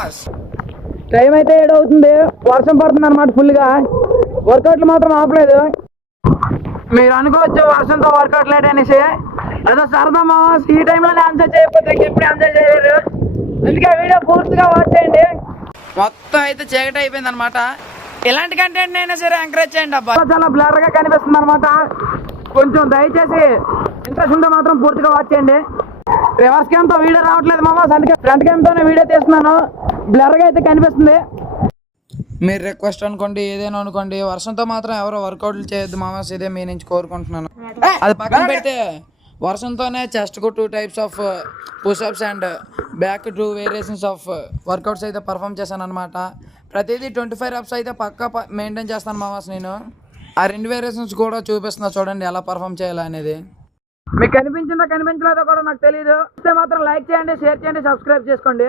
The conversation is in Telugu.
మాస్. టైం అయితే 7 అవుతుంది, వర్షం పడుతుంది అనమాట ఫుల్గా. వర్కౌట్లు మాత్రం ఆపలేదు. మీరు అనుకోవచ్చు వర్షంతో వర్కౌట్ లేట్ అనేసి, అదో సరదా మాస్. ఈ టైంలోనే ఆన్సర్ చేయకపోతే ఎప్పుడు ఆన్సర్ చేయలేరు. అందుకే వీడియో పూర్తిగా వాచ్ చేయండి. మొత్తం అయితే చీకటి అయిపోయింది అనమాట. ఇలాంటి కంటెంట్ అయినా సరే ఎంకరేజ్ చేయండి అబ్బా. చాలా బ్లర్ గా కనిపిస్తుంది అనమాట. కొంచెం దయచేసి ఇంట్రెస్ట్ ఉంటే మాత్రం పూర్తిగా వాచ్ చేయండి. రివర్స్ క్యామ్ తో వీడియో రావట్లేదు మామాస్, అందుకే ఫ్రంట్ క్యామ్ తోనే వీడియో తీస్తున్నాను. బ్లర్ గా అయితే కనిపిస్తుంది. మీరు రిక్వెస్ట్ అనుకోండి, ఏదైనా అనుకోండి, వర్షంతో మాత్రం ఎవరో వర్కౌట్లు చేయొద్దు మామాస్. ఇదే మీ నుంచి కోరుకుంటున్నాను. అది పక్కన పెడితే వర్షంతోనే చెస్ట్ కు 2 types of push-ups and back 2 variations of workouts అయితే పర్ఫామ్ చేశాను అనమాట. ప్రతిదీ 25 reps అయితే పక్కా మెయింటైన్ చేస్తాను మామాస్. నేను ఆ 2 వేరియేషన్స్ కూడా చూపిస్తున్నా చూడండి ఎలా పర్ఫామ్ చేయాలి అనేది. మీకు కనిపించిందో కనిపించలేదో కూడా నాకు తెలియదు. మాత్రం లైక్ చేయండి, షేర్ చేయండి, సబ్స్క్రైబ్ చేసుకోండి.